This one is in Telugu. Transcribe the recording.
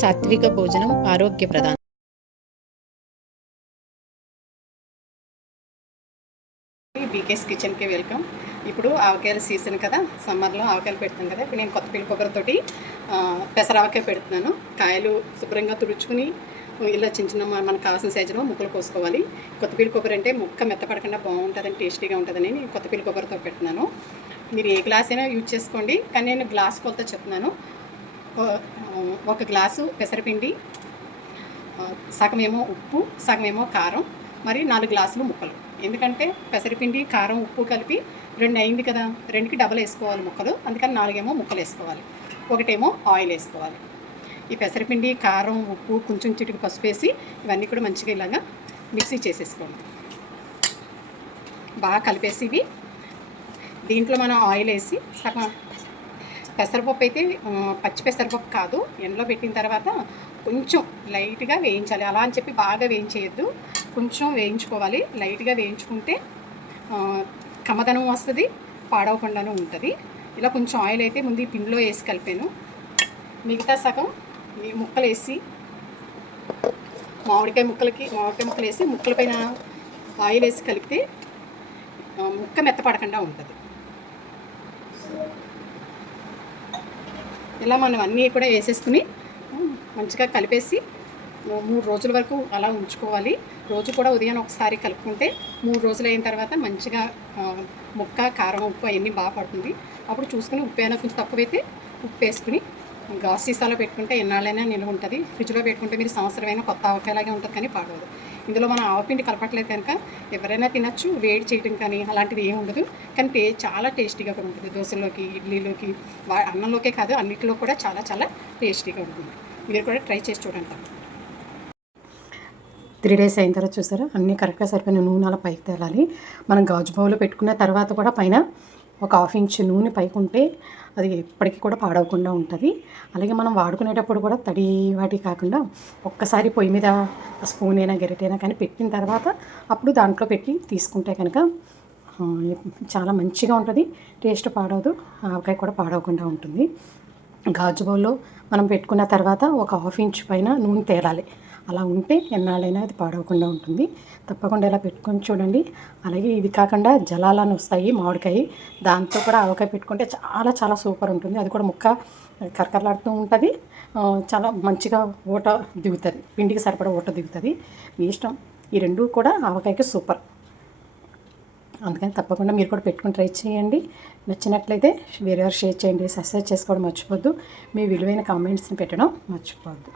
సాత్విక భోజనం ఆరోగ్య ప్రధానం. బీకేస్ కిచెన్కి వెల్కమ్. ఇప్పుడు ఆవకాయల సీజన్ కదా, సమ్మర్లో ఆవకాయలు పెడతాం కదా. ఇప్పుడు నేను కొత్త కొబ్బరితోటి పెసరావకాయ పెడుతున్నాను. కాయలు శుభ్రంగా తుడుచుకుని ఇలా చిన్న చిన్న మనకు కావాల్సిన సైజులో ముక్కలు కోసుకోవాలి. కొత్తపీలు కొబ్బరి అంటే ముక్క మెత్తపడకుండా బాగుంటుందని, టేస్టీగా ఉంటుందని కొత్తపీలు కొబ్బరితో పెడుతున్నాను. మీరు ఏ గ్లాస్ అయినా యూజ్ చేసుకోండి, కానీ నేను గ్లాస్ కొలత చెప్తున్నాను. ఒక గ్లాసు పెసరపిండి, సగమేమో ఉప్పు, సగమేమో కారం, మరి 4 గ్లాసులు ముక్కలు. ఎందుకంటే పెసరపిండి కారం ఉప్పు కలిపి 2 అయింది కదా, 2కి డబల్ వేసుకోవాలి ముక్కలు. అందుకని 4 ముక్కలు వేసుకోవాలి, 1 ఆయిల్ వేసుకోవాలి. ఈ పెసరపిండి కారం ఉప్పు కొంచెం చిటికి పసుపు వేసి ఇవన్నీ కూడా మంచిగా ఇలాగా మిక్సీ చేసేసుకోండి. బాగా కలిపేసి ఇవి దీంట్లో మనం ఆయిల్ వేసి సగం పెసరపప్పు అయితే పచ్చి పెసరపప్పు కాదు, ఎండలో పెట్టిన తర్వాత కొంచెం లైట్గా వేయించాలి. అలా అని చెప్పి బాగా వేయించేయద్దు, కొంచెం వేయించుకోవాలి. లైట్గా వేయించుకుంటే కమ్మదనం వస్తుంది, పాడవకుండాను ఉంటుంది. ఇలా కొంచెం ఆయిల్ అయితే ముందు ఈ పిండిలో వేసి కలిపాను. మిగతా సగం ఈ ముక్కలు వేసి మామిడికాయ ముక్కలు వేసి ముక్కల పైన ఆయిల్ వేసి కలిపితే ముక్క మెత్తపడకుండా ఉంటుంది. ఇలా మనం అన్నీ కూడా వేసేసుకుని మంచిగా కలిపేసి 3 రోజుల వరకు అలా ఉంచుకోవాలి. రోజు కూడా ఉదయం ఒకసారి కలుపుకుంటే 3 రోజులు అయిన తర్వాత మంచిగా ముక్క కారం ఉప్పు అవన్నీ బాగా పడుతుంది. అప్పుడు చూసుకుని ఉప్పు అయినా కొంచెం తక్కువైతే ఉప్పు వేసుకుని గాజు సీసాలో పెట్టుకుంటే ఎన్నాళ్ళైనా నిల్వ ఉంటుంది. ఫ్రిడ్జ్లో పెట్టుకుంటే మీరు సంవత్సరమైనా కొత్త ఆవకాయలాగే ఉంటుంది, కానీ పాడవదు. ఇందులో మనం ఆవపిండి కలపట్లేదు కనుక ఎవరైనా తినచ్చు, వేడి చేయడం కానీ అలాంటిది ఏమి ఉండదు. కానీ చాలా టేస్టీగా కూడా ఉంటుంది. దోశలోకి, ఇడ్లీలోకి, అన్నంలోకే కాదు అన్నింటిలో కూడా చాలా చాలా టేస్టీగా ఉంటుంది. మీరు కూడా ట్రై చేసి చూడండి. 3 డేస్ అయిన తర్వాత చూసారా, అన్నీ కరెక్ట్గా సరిపోయిన నూనె అలా పైకి తేలాలి. మనం గాజు బౌల్లో పెట్టుకున్న తర్వాత కూడా పైన ఒక 1/2 ఇంచు నూనె పైకి ఉంటే అది ఎప్పటికీ కూడా పాడవకుండా ఉంటుంది. అలాగే మనం వాడుకునేటప్పుడు కూడా తడి వాటి కాకుండా ఒక్కసారి పొయ్యి మీద స్పూన్ అయినా గరిటైనా కానీ పెట్టిన తర్వాత అప్పుడు దాంట్లో పెట్టి తీసుకుంటే కనుక చాలా మంచిగా ఉంటుంది. టేస్ట్ పాడవదు, ఆవకాయ కూడా పాడవకుండా ఉంటుంది. గాజు బౌల్లో మనం పెట్టుకున్న తర్వాత ఒక 1/2 ఇంచు పైన నూనె తేలాలి. అలా ఉంటే ఎన్నాళ్ళైనా అది పాడవకుండా ఉంటుంది. తప్పకుండా ఇలా పెట్టుకొని చూడండి. అలాగే ఇది కాకుండా జలాలని వస్తాయి మామిడికాయ, దాంతో కూడా ఆవకాయ పెట్టుకుంటే చాలా చాలా సూపర్ ఉంటుంది. అది కూడా ముక్క కరకరలాడుతూ ఉంటుంది, చాలా మంచిగా ఊట దిగుతుంది, పిండికి సరిపడా ఊట దిగుతుంది. మీ ఇష్టం. ఈ 2 కూడా ఆవకాయకి సూపర్. అందుకని తప్పకుండా మీరు కూడా పెట్టుకుని ట్రై చేయండి. నచ్చినట్లయితే వేరే షేర్ చేయండి. సబ్స్క్రైబ్ చేసుకోవడం మర్చిపోద్దు. మీ విలువైన కామెంట్స్ని పెట్టడం మర్చిపోవద్దు.